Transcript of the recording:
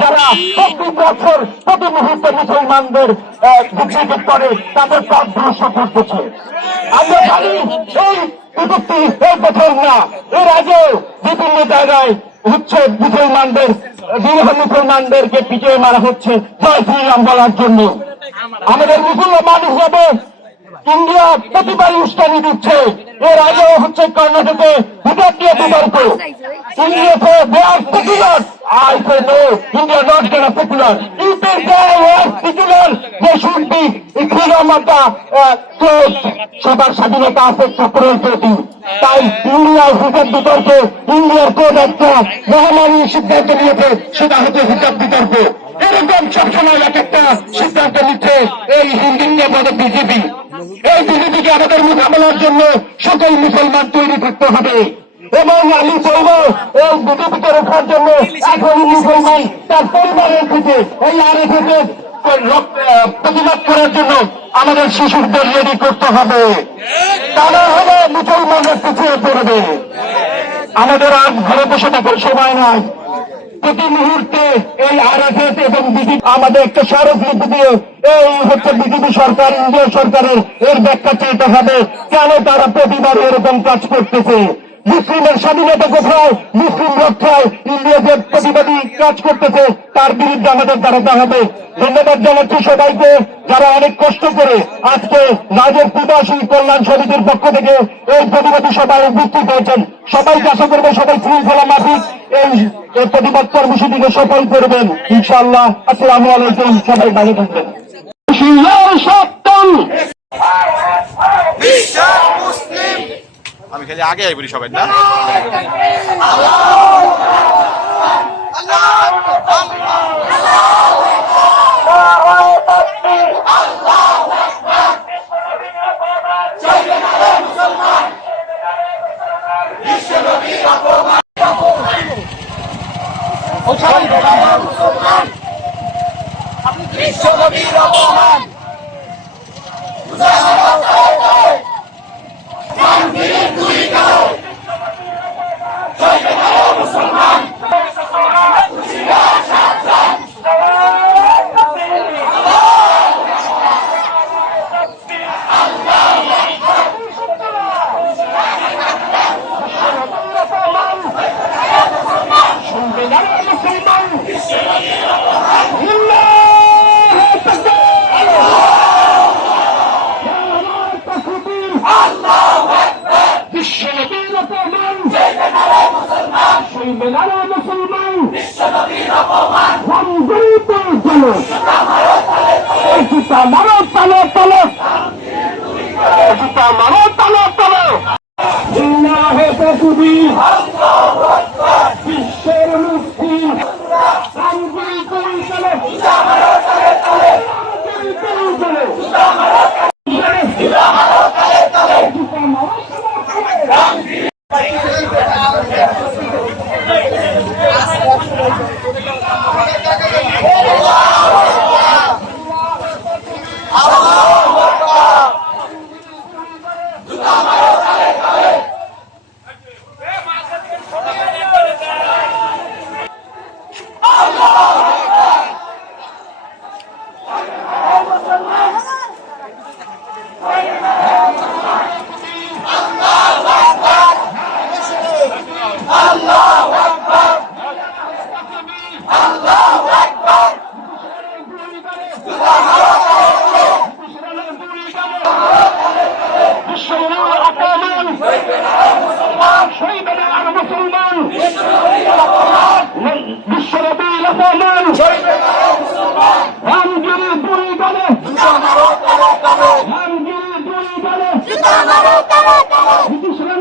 যারা প্রতি বছর প্রতি মুহূর্তে মুসলমানদের ডিগ্রিকেট করে, তাদের পথ ধ্বংস করতেছে। আমরা জানি এই এই না। এর আগে বিভিন্ন জায়গায় হচ্ছে মুসলমানদের মুসলমানদেরকে পিটিয়ে মারা হচ্ছে জয় শ্রীরাম বলার জন্য। আমাদের মুসলমান হিসাবে ইন্ডিয়া প্রতিবার উস্কানি দিচ্ছে। এর আগেও হচ্ছে কর্ণাটকে বিতর্ক should be freedom of the সবার স্বাধীনতা আছে চক্রের প্রতি তাই হিসাব ইন্ডিয়ার কোর্ট একটা মহামারী সিদ্ধান্ত নিয়েছে সেটা হচ্ছে হিসাব বিতর্ক এরকম সবসময় এক একটা সিদ্ধান্ত নিচ্ছে এই হিন্দু পদে বিজেপি। এই বিজেপিকে আমাদের মোকাবেলার জন্য সকল মুসলমান তৈরি করতে হবে। এবং আমি বলব এই বিজেপিকে রক্ষার জন্য এখন মুসলমান তার পরিবারের থেকে এই আর থেকে প্রতিবাদ করার জন্য আমাদের শিশুদের রেডি করতে হবে। তা না হলে মুসলমানরা পিছিয়ে পড়বে আমাদের আর ঘরে বসে থাকার সময় নয়। প্রতি মুহূর্তে এই আরএসএস এবং বিজেপি আমাদের একটা স্মারকলিপি দিয়ে এই হচ্ছে বিজেপি সরকার ইন্ডিয়া সরকারের এর ব্যাখ্যা চাইতে হবে কেন তারা প্রতিবার এরকম কাজ করতেছে? মুসলিমের স্বাধীনতা কোথায়? মুসলিম রক্ষায় ইন্ডিয়া প্রতিবাদী কাজ করতেছে, তার বিরুদ্ধে আমাদের দাঁড়াতে হবে। ধন্যবাদ জানাচ্ছি সবাইকে যারা অনেক কষ্ট করে আজকে রাজের প্রবাসী কল্যাণ সমিতির পক্ষ থেকে এই প্রতিবাদী সভায় উপস্থিত হয়েছেন। সবাইকে আশা করব সবাই শৃঙ্খলা মাফিক এই এই প্রতিবাদ কর্মসূচিকে সফল করবেন। ইনশাআল্লাহ। আসসালামু আলাইকুম। সবাই ভালো থাকবেন। খালি আগে আই বলি সবাই না? জুতা মারো তালো তালো জুতা মারো তালো তালো ইল্লাহে তকবীর বিশ্বের মুসলিম Vai, vai, vai. হুজুর সাহেব